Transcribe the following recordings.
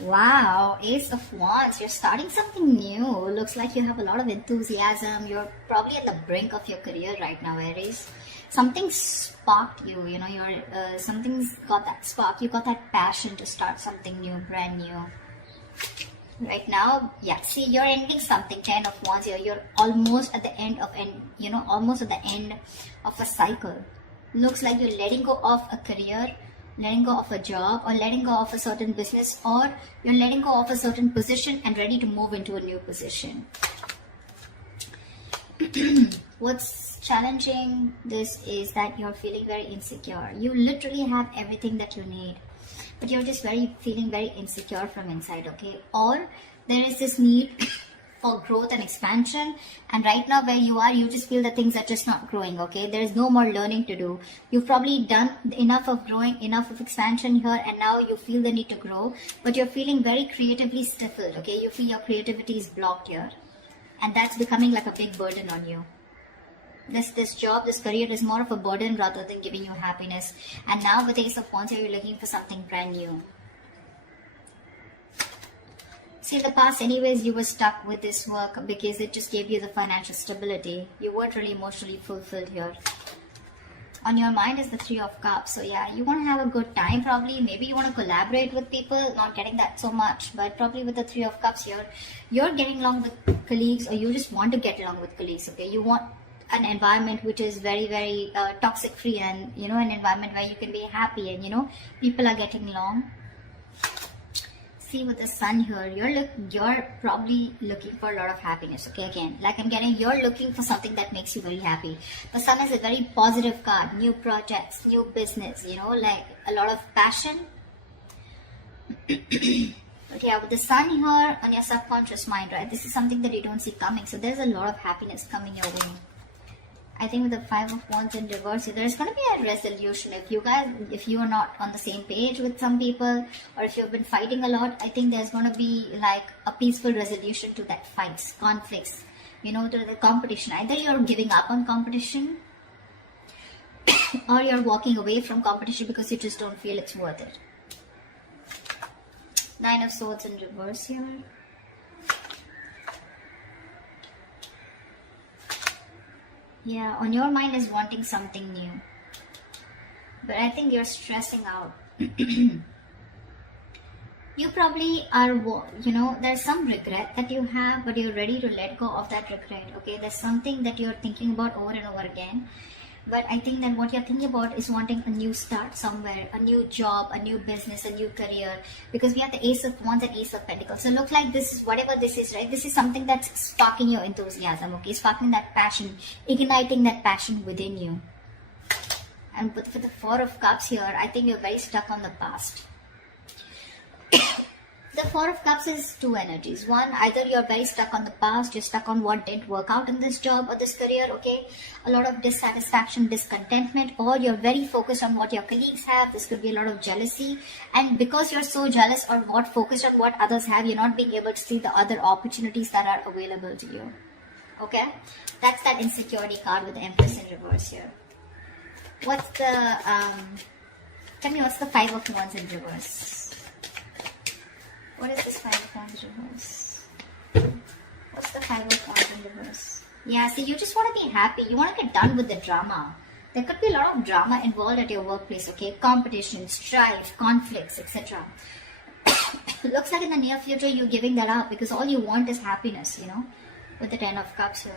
Wow, Ace of Wands, you're starting something new. Looks like you have a lot of enthusiasm. You're probably at the brink of your career right now, Aries. Something sparked you, something's got that spark. You got that passion to start something new, brand new. Right now, yeah, see, you're ending something, 10 of Wands here. You're almost at the end of, almost at the end of a cycle. Looks like you're letting go of a career, letting go of a job, or letting go of a certain business, or you're letting go of a certain position and ready to move into a new position. What's challenging this is that you're feeling very insecure. You literally have everything that you need, but you're just feeling very insecure from inside, okay? Or there is this need for growth and expansion, and right now where you are, you just feel that things are just not growing, okay? There is no more learning to do. You've probably done enough of growing, enough of expansion here, and now you feel the need to grow, but you're feeling very creatively stifled, okay? You feel your creativity is blocked here, and that's becoming like a big burden on you. This job, this career is more of a burden rather than giving you happiness. And now with Ace of Wands, you're looking for something brand new. See, in the past anyways, you were stuck with this work because it just gave you the financial stability. You weren't really emotionally fulfilled here. On your mind is the Three of Cups. So yeah, you want to have a good time probably. Maybe you want to collaborate with people, not getting that so much. But probably with the Three of Cups here, you're getting along with colleagues, or you just want to get along with colleagues, okay? You want an environment which is very toxic free, and an environment where you can be happy and people are getting along. See, with the Sun here, you're probably looking for a lot of happiness, okay? Again, like I'm getting, you're looking for something that makes you very happy. The Sun is a very positive card. New projects, new business, like a lot of passion. But yeah, with the Sun here on your subconscious mind, right, this is something that you don't see coming, so there's a lot of happiness coming your way. I think with the Five of Wands in reverse, there's going to be a resolution. If you are not on the same page with some people, or if you've been fighting a lot, I think there's going to be like a peaceful resolution to that fights, conflicts, to the competition. Either you're giving up on competition, or you're walking away from competition because you just don't feel it's worth it. Nine of Swords in reverse here. Yeah, on your mind is wanting something new. But I think you're stressing out. You probably are, there's some regret that you have, but you're ready to let go of that regret, okay? There's something that you're thinking about over and over again. But I think that what you're thinking about is wanting a new start somewhere, a new job, a new business, a new career. Because we have the Ace of Wands and Ace of Pentacles. So look like this is, whatever this is, right? This is something that's sparking your enthusiasm, okay? Sparking that passion, igniting that passion within you. And for the Four of Cups here, I think you're very stuck on the past. The Four of Cups is two energies. One, either you're very stuck on the past, you're stuck on what didn't work out in this job or this career, okay? A lot of dissatisfaction, discontentment, or you're very focused on what your colleagues have. This could be a lot of jealousy. And because you're so jealous or not focused on what others have, you're not being able to see the other opportunities that are available to you, okay? That's that insecurity card with the Empress in reverse here. What's the, tell me what's the Five of Wands in reverse? What is this Five of Wands reverse? What's the Five of Wands in reverse? Yeah, see, you just want to be happy. You want to get done with the drama. There could be a lot of drama involved at your workplace, okay? Competition, strife, conflicts, etc. Looks like in the near future you're giving that up because all you want is happiness, with the Ten of Cups here.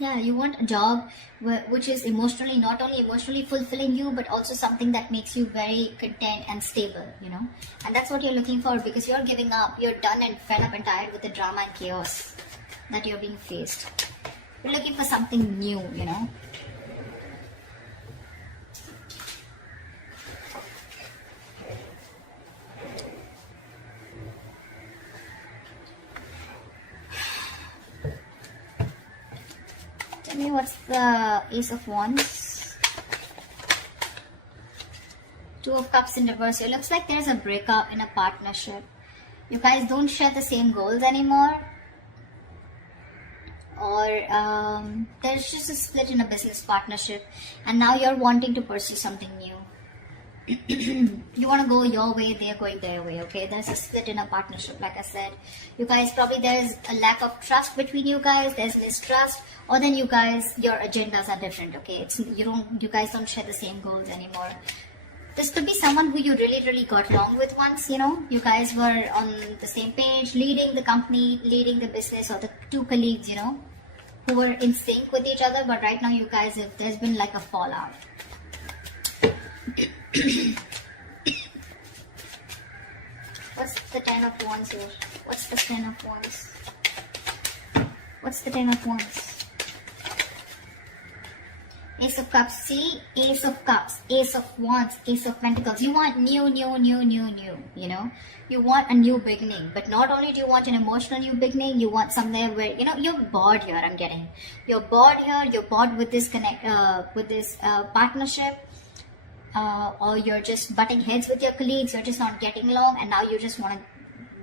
Yeah, you want a job which is not only emotionally fulfilling you, but also something that makes you very content and stable, And that's what you're looking for because you're giving up. You're done and fed up and tired with the drama and chaos that you're being faced. You're looking for something new, Tell me what's the Ace of Wands? Two of Cups in reverse. It looks like there's a breakup in a partnership. You guys don't share the same goals anymore. Or there's just a split in a business partnership. And now you're wanting to pursue something new. You want to go your way, they're going their way, okay? There's a split in a partnership, like I said. You guys, probably there's a lack of trust between you guys, there's mistrust, or then you guys, your agendas are different, okay? You guys don't share the same goals anymore. This could be someone who you really got along with once, you know? You guys were on the same page, leading the company, leading the business, or the two colleagues, you know, who were in sync with each other, but right now you guys, there's been like a fallout. What's the 10 of Wands here? What's the 10 of Wands? What's the 10 of Wands? Ace of Cups. See? Ace of Cups, Ace of Wands, Ace of Pentacles. You want new, you know? You want a new beginning. But not only do you want an emotional new beginning, you want somewhere where, you know, you're bored here, I'm getting. You're bored here, you're bored with this partnership. Or you're just butting heads with your colleagues, you're just not getting along, and now you just want to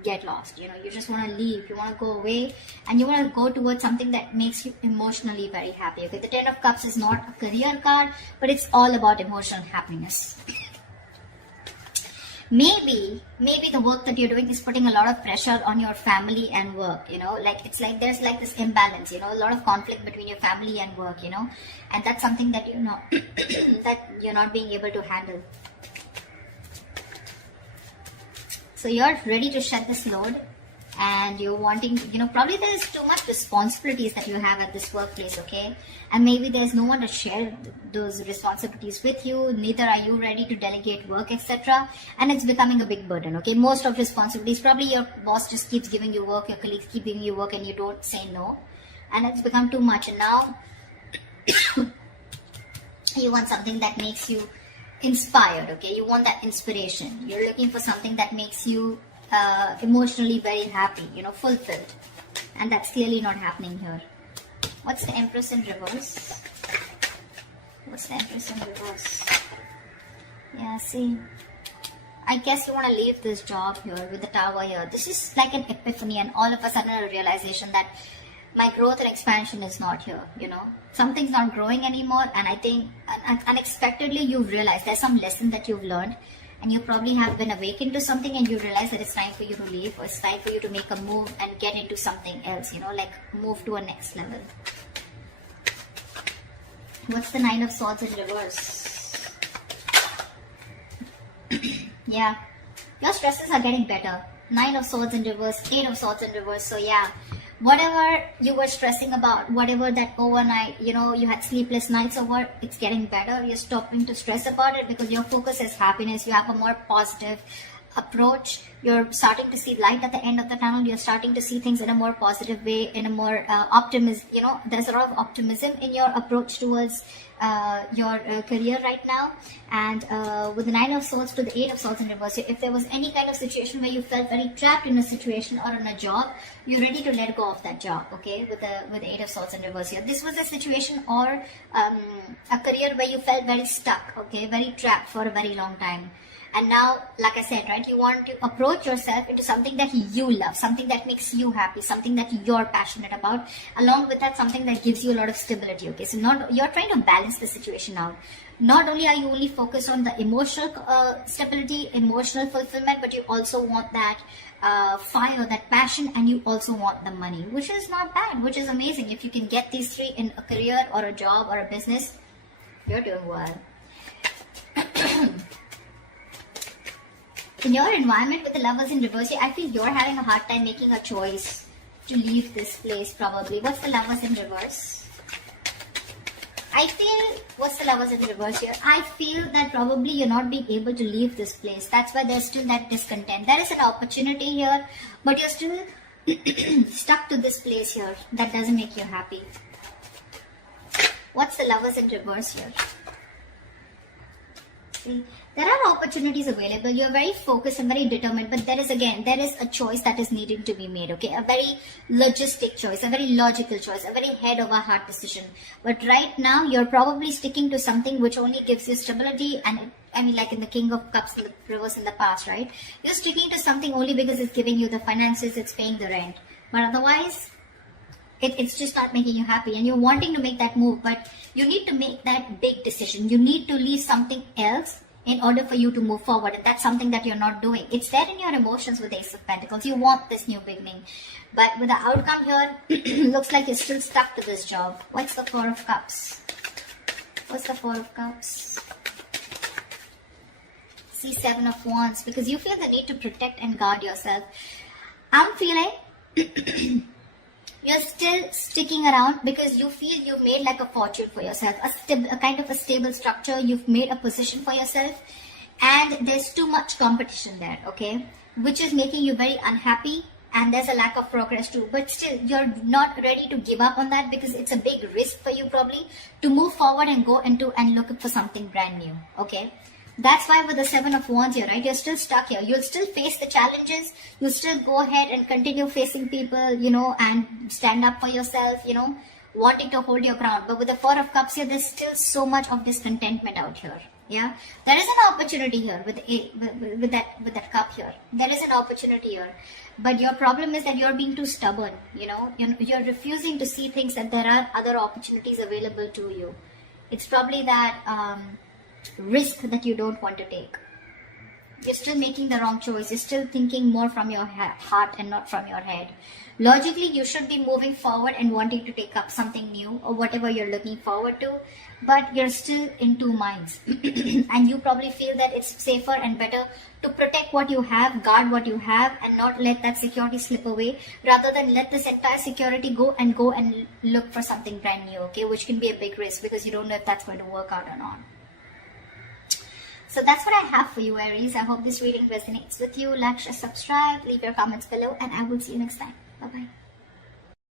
get lost, you know, you just want to leave, you want to go away, and you want to go towards something that makes you emotionally very happy, okay? The 10 of Cups is not a career card, but it's all about emotional happiness. Maybe the work that you're doing is putting a lot of pressure on your family and work, you know, like it's like there's like this imbalance, you know, a lot of conflict between your family and work, you know, and that's something that you know that you're not being able to handle. So you're ready to shed this load, and you're wanting, you know, probably there's too much responsibilities that you have at this workplace, okay? And maybe there's no one to share those responsibilities with you, neither are you ready to delegate work, etc. And it's becoming a big burden, okay? Most of responsibilities, probably your boss just keeps giving you work, your colleagues keep giving you work, and you don't say no. And it's become too much, and now you want something that makes you inspired, okay? You want that inspiration. You're looking for something that makes you emotionally very happy, you know, fulfilled, and that's clearly not happening here. What's the Empress in reverse? What's the Empress in reverse? Yeah, see, I guess you want to leave this job here with the Tower here. This is like an epiphany, and all of a sudden a realization that my growth and expansion is not here, you know. Something's not growing anymore, and I think unexpectedly you've realized there's some lesson that you've learned, and you probably have been awakened to something, and you realize that it's time for you to leave, or it's time for you to make a move and get into something else, you know, like move to a next level. What's the 9 of Swords in reverse? Yeah, your stresses are getting better. 9 of Swords in reverse, 8 of Swords in reverse. So yeah, whatever you were stressing about, whatever that overnight, you know, you had sleepless nights over, it's getting better. You're stopping to stress about it because your focus is happiness. You have a more positive approach. You're starting to see light at the end of the tunnel. You're starting to see things in a more positive way, in a more optimism. You know, there's a lot of optimism in your approach towards your career right now. And with the 9 of Swords to the 8 of Swords in reverse, if there was any kind of situation where you felt very trapped in a situation or in a job, you're ready to let go of that job, okay? With the 8 of Swords in reverse here, this was a situation or a career where you felt very stuck, okay, very trapped for a very long time. And now, like I said, right, you want to approach yourself into something that you love, something that makes you happy, something that you're passionate about. Along with that, something that gives you a lot of stability, okay? So you're trying to balance the situation out. Not only are you only focused on the emotional stability, emotional fulfillment, but you also want that fire, that passion, and you also want the money, which is not bad, which is amazing. If you can get these three in a career or a job or a business, you're doing well. In your environment with the Lovers in reverse, I feel you're having a hard time making a choice to leave this place probably. What's the Lovers in reverse? I feel, what's the Lovers in reverse here? I feel that probably you're not being able to leave this place. That's why there's still that discontent. There is an opportunity here, but you're still stuck to this place here. That doesn't make you happy. What's the Lovers in reverse here? See, there are opportunities available. You're very focused and very determined, but there is a choice that is needing to be made, okay? A very logistic choice, a very logical choice, a very head over heart decision. But right now, you're probably sticking to something which only gives you stability, and I mean, like in the King of Cups in the reverse in the past, right? You're sticking to something only because it's giving you the finances, it's paying the rent. But otherwise, it's just not making you happy, and you're wanting to make that move, but you need to make that big decision. You need to leave something else in order for you to move forward, and that's something that you're not doing. It's there in your emotions with Ace of Pentacles. You want this new beginning, but with the outcome here, looks like you're still stuck to this job. What's the Four of Cups? What's the Four of Cups? See, Seven of Wands, because you feel the need to protect and guard yourself. I'm feeling you're still sticking around because you feel you've made like a fortune for yourself, a kind of a stable structure. You've made a position for yourself, and there's too much competition there, okay, which is making you very unhappy, and there's a lack of progress too. But still, you're not ready to give up on that because it's a big risk for you probably to move forward and go into and look for something brand new, okay. That's why with the Seven of Wands here, right, you're still stuck here. You'll still face the challenges. You'll still go ahead and continue facing people, you know, and stand up for yourself, you know, wanting to hold your ground. But with the Four of Cups here, there's still so much of discontentment out here. Yeah, there is an opportunity here with that cup here. There is an opportunity here, but your problem is that you're being too stubborn. You know, you're refusing to see things, that there are other opportunities available to you. It's probably that risk that you don't want to take. You're still making the wrong choice. You're still thinking more from your heart and not from your head. Logically, you should be moving forward and wanting to take up something new or whatever you're looking forward to, but you're still in two minds. And you probably feel that it's safer and better to protect what you have, guard what you have, and not let that security slip away, rather than let this entire security go and look for something brand new, okay, which can be a big risk because you don't know if that's going to work out or not. So that's what I have for you, Aries. I hope this reading resonates with you. Like, share, subscribe, leave your comments below, and I will see you next time. Bye-bye.